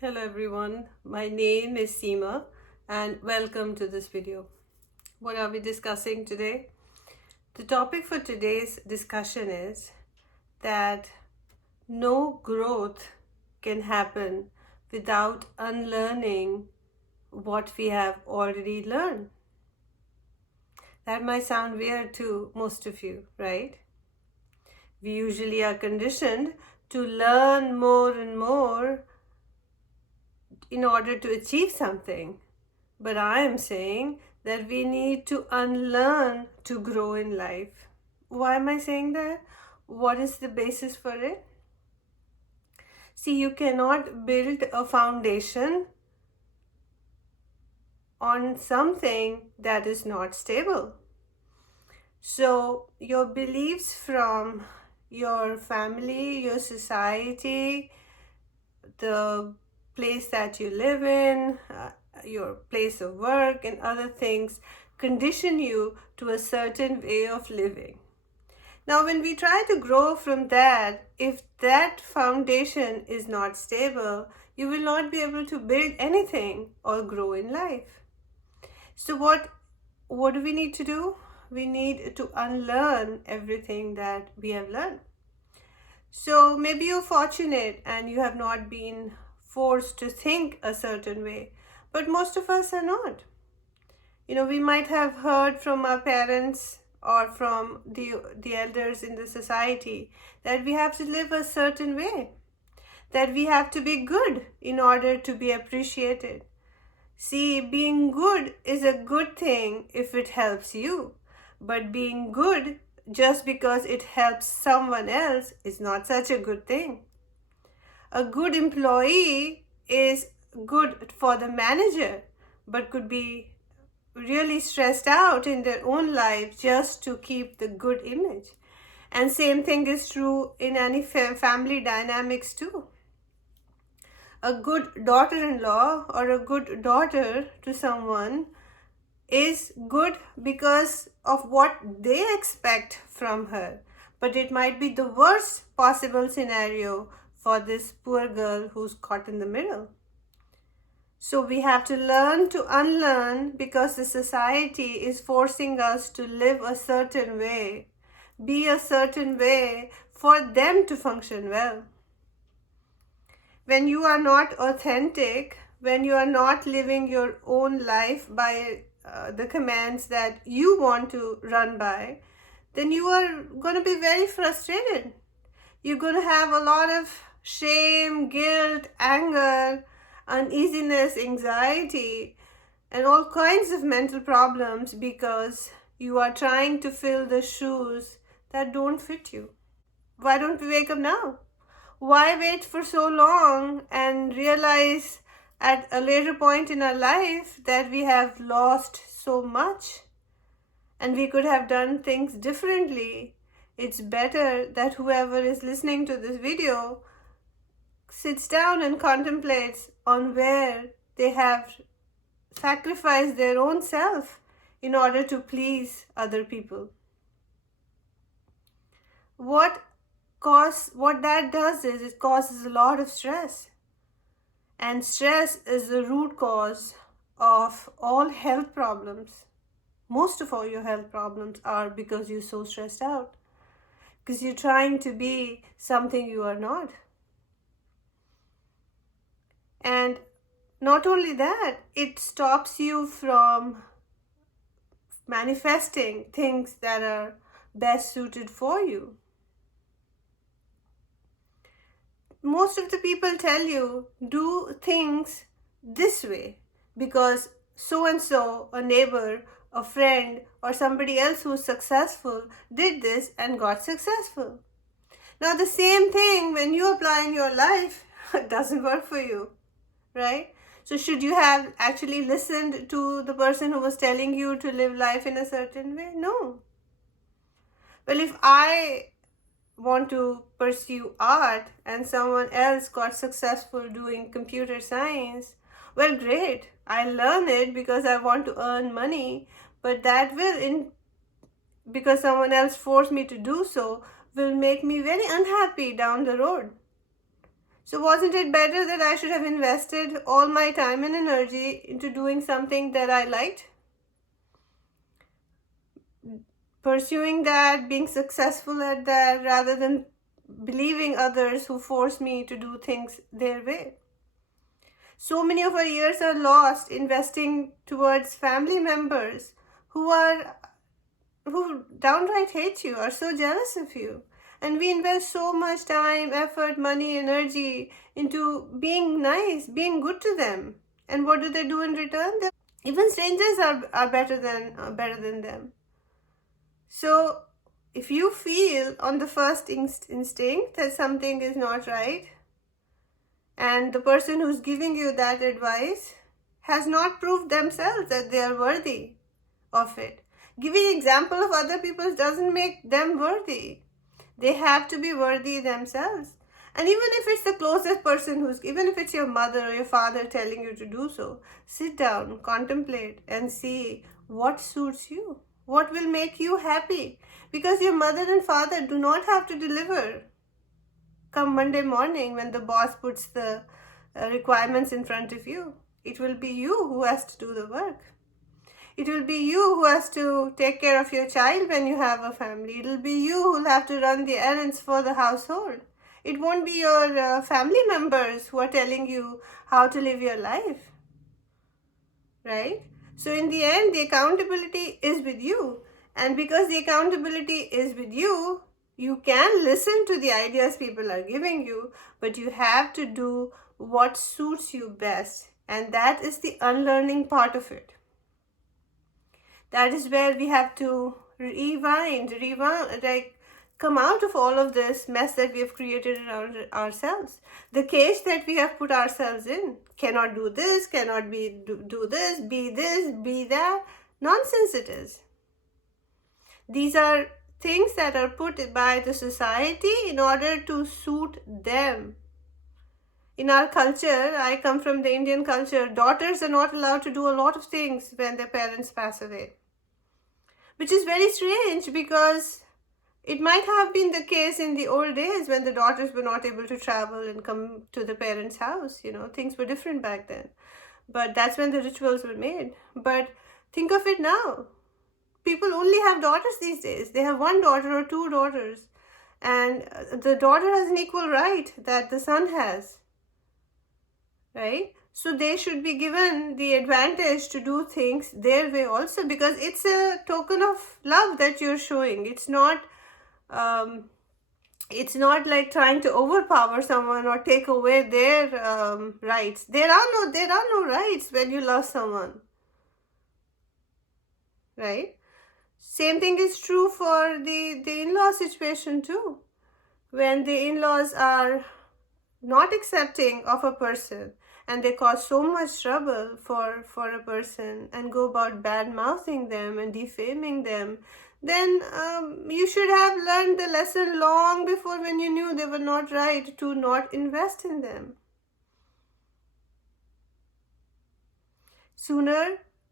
Hello everyone, my name is Seema and welcome to this video. What are we discussing today? The topic for today's discussion is that no growth can happen without unlearning what we have already learned. That might sound weird to most of you, right? We usually are conditioned to learn more and more in order to achieve something. But I am saying that we need to unlearn to grow in life. Why am I saying that? What is the basis for it? See, you cannot build a foundation on something that is not stable. So, your beliefs from your family, your society, the place that you live in, your place of work, and other things condition you to a certain way of living. Now, when we try to grow from that, if that foundation is not stable, you will not be able to build anything or grow in life. So, what do we need to do? We need to unlearn everything that we have learned. So maybe you're fortunate and you have not been forced to think a certain way, but most of us are not. We might have heard from our parents or from the elders in the society that we have to live a certain way, that we have to be good in order to be appreciated. See, being good is a good thing if it helps you, but being good just because it helps someone else is not such a good thing. A good employee is good for the manager, but could be really stressed out in their own life just to keep the good image. And same thing is true in any family dynamics too. A good daughter-in-law or a good daughter to someone is good because of what they expect from her. But it might be the worst possible scenario for this poor girl who's caught in the middle. So we have to learn to unlearn because the society is forcing us to live a certain way, be a certain way for them to function well. When you are not authentic, when you are not living your own life by the commands that you want to run by, then you are going to be very frustrated. You're going to have a lot of shame, guilt, anger, uneasiness, anxiety, and all kinds of mental problems because you are trying to fill the shoes that don't fit you. Why don't we wake up now? Why wait for so long and realize at a later point in our life that we have lost so much and we could have done things differently? It's better that whoever is listening to this video sits down and contemplates on where they have sacrificed their own self in order to please other people. What that does is it causes a lot of stress. And stress is the root cause of all health problems. Most of all your health problems are because you're so stressed out. Because you're trying to be something you are not. And not only that, it stops you from manifesting things that are best suited for you. Most of the people tell you do things this way because so and so, a neighbor, a friend, or somebody else who's successful did this and got successful. Now the same thing when you apply in your life doesn't work for you, right? So should you have actually listened to the person who was telling you to live life in a certain way? No. Well, if I want to pursue art and someone else got successful doing computer science, well, great. I learn it because I want to earn money, but that will, because someone else forced me to do so, will make me very unhappy down the road. So wasn't it better that I should have invested all my time and energy into doing something that I liked? Pursuing that, being successful at that, rather than believing others who force me to do things their way. So many of our years are lost investing towards family members who are who downright hate you, are so jealous of you. And we invest so much time, effort, money, energy into being nice, being good to them. And what do they do in return? Even strangers are better than them. So if you feel on the first instinct that something is not right, and the person who's giving you that advice has not proved themselves that they are worthy of it. Giving example of other people doesn't make them worthy. They have to be worthy themselves. And even if it's the closest person even if it's your mother or your father telling you to do so, sit down, contemplate, and see what suits you, what will make you happy. Because your mother and father do not have to deliver come Monday morning when the boss puts the requirements in front of you. It will be you who has to do the work. It will be you who has to take care of your child when you have a family. It will be you who will have to run the errands for the household. It won't be your family members who are telling you how to live your life, right? So in the end, the accountability is with you. And because the accountability is with you, you can listen to the ideas people are giving you, but you have to do what suits you best. And that is the unlearning part of it. That is where we have to rewind, like come out of all of this mess that we have created around ourselves. The cage that we have put ourselves in. Cannot do this, cannot do this, be that. Nonsense it is. These are things that are put by the society in order to suit them. In our culture, I come from the Indian culture, daughters are not allowed to do a lot of things when their parents pass away. Which is very strange because it might have been the case in the old days when the daughters were not able to travel and come to the parents' house. Things were different back then. But that's when the rituals were made. But think of it now. People only have daughters these days. They have one daughter or two daughters. And the daughter has an equal right that the son has. Right? So they should be given the advantage to do things their way also, because it's a token of love that you're showing. Um, it's not like trying to overpower someone or take away their rights. There are no rights when you love someone, right? Same thing is true for the in-law situation too. When the in-laws are not accepting of a person and they cause so much trouble for a person and go about bad mouthing them and defaming them, then you should have learned the lesson long before, when you knew they were not right, to not invest in them.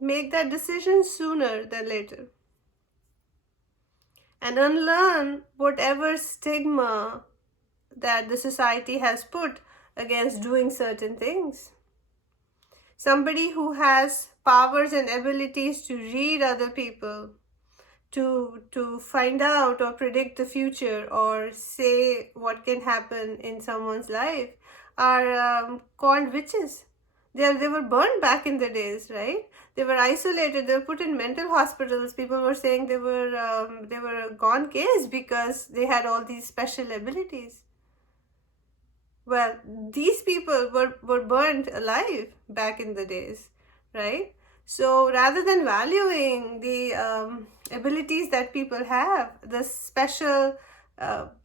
Make that decision sooner than later, and unlearn whatever stigma that the society has put against doing certain things. Somebody who has powers and abilities to read other people, to find out or predict the future or say what can happen in someone's life, are called witches. They were burned back in the days, right? They were isolated. They were put in mental hospitals. People were saying they were a gone case because they had all these special abilities. Well, these people were burned alive back in the days, right? So rather than valuing the abilities that people have, the special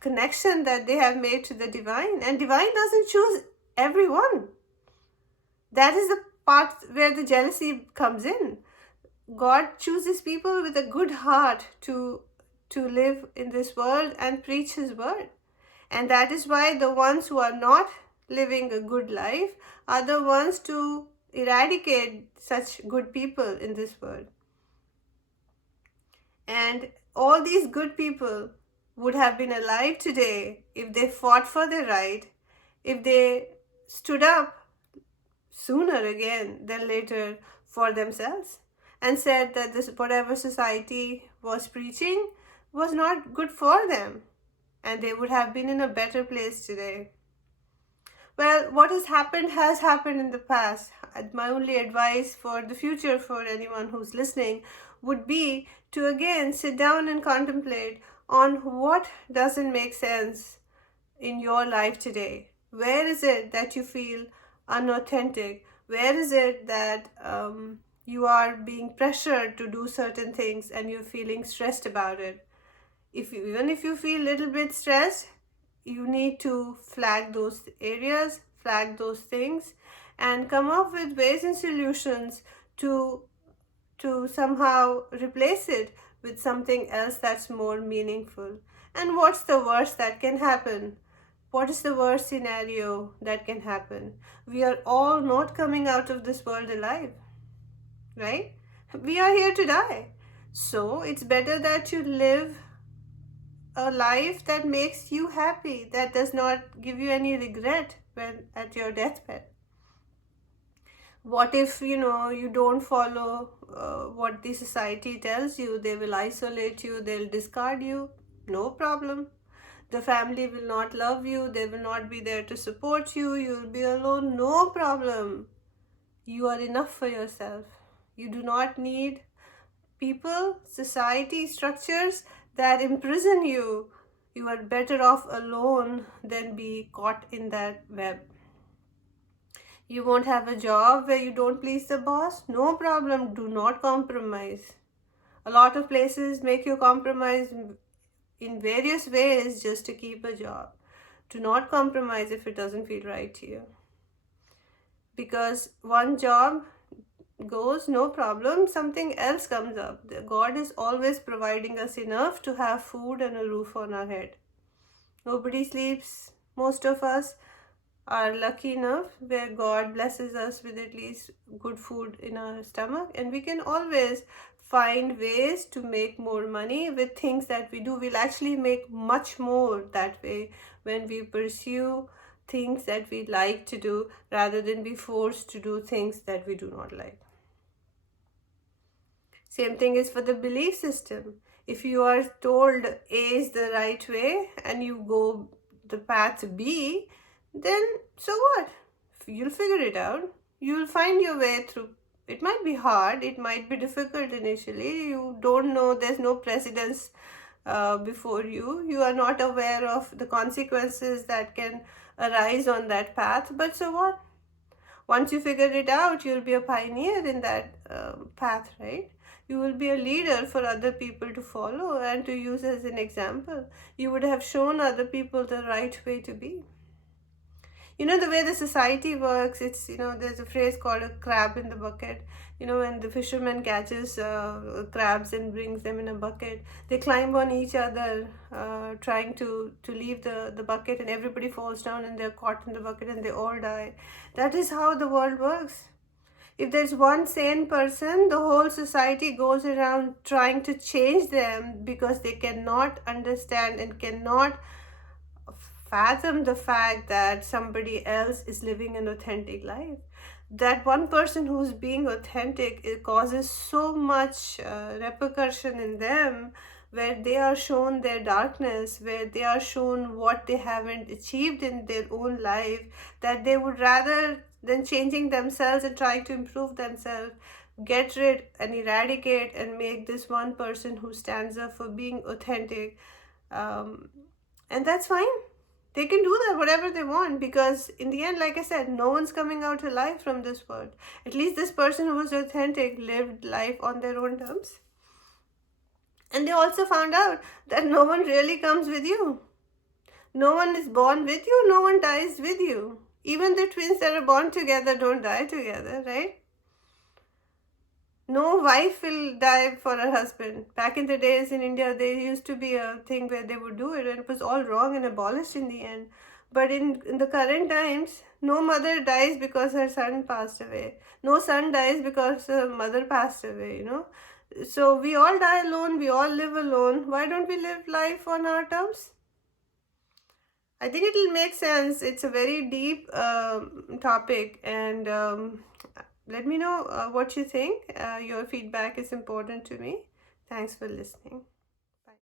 connection that they have made to the divine, and divine doesn't choose everyone. That is the part where the jealousy comes in. God chooses people with a good heart to live in this world and preach His word. And that is why the ones who are not living a good life are the ones to eradicate such good people in this world. And all these good people would have been alive today if they fought for their right, if they stood up sooner again than later for themselves and said that this whatever society was preaching was not good for them, and they would have been in a better place today. Well, what has happened in the past. My only advice for the future for anyone who's listening would be to again sit down and contemplate on what doesn't make sense in your life today. Where is it that you feel unauthentic? Where is it that you are being pressured to do certain things and you're feeling stressed about it? Even if you feel a little bit stressed, you need to flag those areas, flag those things, and come up with ways and solutions to somehow replace it with something else that's more meaningful. And what's the worst that can happen? What is the worst scenario that can happen? We are all not coming out of this world alive, right? We are here to die. So it's better that you live a life that makes you happy, that does not give you any regret when at your deathbed. What if you don't follow what the society tells you? They will isolate you, they'll discard you. No problem. The family will not love you, they will not be there to support you, you'll be alone. No problem. You are enough for yourself. You do not need people, society, structures that imprison you. You are better off alone than be caught in that web. You won't have a job where you don't please the boss? No problem. Do not compromise. A lot of places make you compromise in various ways just to keep a job. Do not compromise if it doesn't feel right to you. Because one job goes, no problem, something else comes up. God is always providing us enough to have food and a roof on our head. Nobody sleeps. Most of us are lucky enough where God blesses us with at least good food in our stomach, and we can always find ways to make more money with things that we do. We'll actually make much more that way when we pursue things that we like to do rather than be forced to do things that we do not like. Same thing is for the belief system. If you are told A is the right way and you go the path B, then so what? You'll figure it out. You'll find your way through. It might be hard, it might be difficult initially. You don't know, there's no precedence before you. You are not aware of the consequences that can arise on that path, but so what? Once you figure it out, you'll be a pioneer in that path, right? You will be a leader for other people to follow and to use as an example. You would have shown other people the right way to be. The way the society works, there's a phrase called a crab in the bucket. When the fisherman catches crabs and brings them in a bucket, they climb on each other, trying to leave the bucket, and everybody falls down and they're caught in the bucket and they all die. That is how the world works. If there's one sane person, the whole society goes around trying to change them because they cannot understand and cannot fathom the fact that somebody else is living an authentic life. That one person who's being authentic, it causes so much repercussion in them, where they are shown their darkness, where they are shown what they haven't achieved in their own life, that they would rather than changing themselves and trying to improve themselves, get rid and eradicate and make this one person who stands up for being authentic. And that's fine. They can do that whatever they want, because in the end, like I said, no one's coming out alive from this world. At least this person who was authentic lived life on their own terms. And they also found out that no one really comes with you. No one is born with you, no one dies with you. Even the twins that are born together don't die together, right? No wife will die for her husband. Back in the days in India, there used to be a thing where they would do it, and it was all wrong and abolished in the end. But in the current times, no mother dies because her son passed away. No son dies because her mother passed away, So we all die alone, we all live alone. Why don't we live life on our terms? I think it'll make sense. It's a very deep topic, and let me know what you think. Your feedback is important to me. Thanks for listening.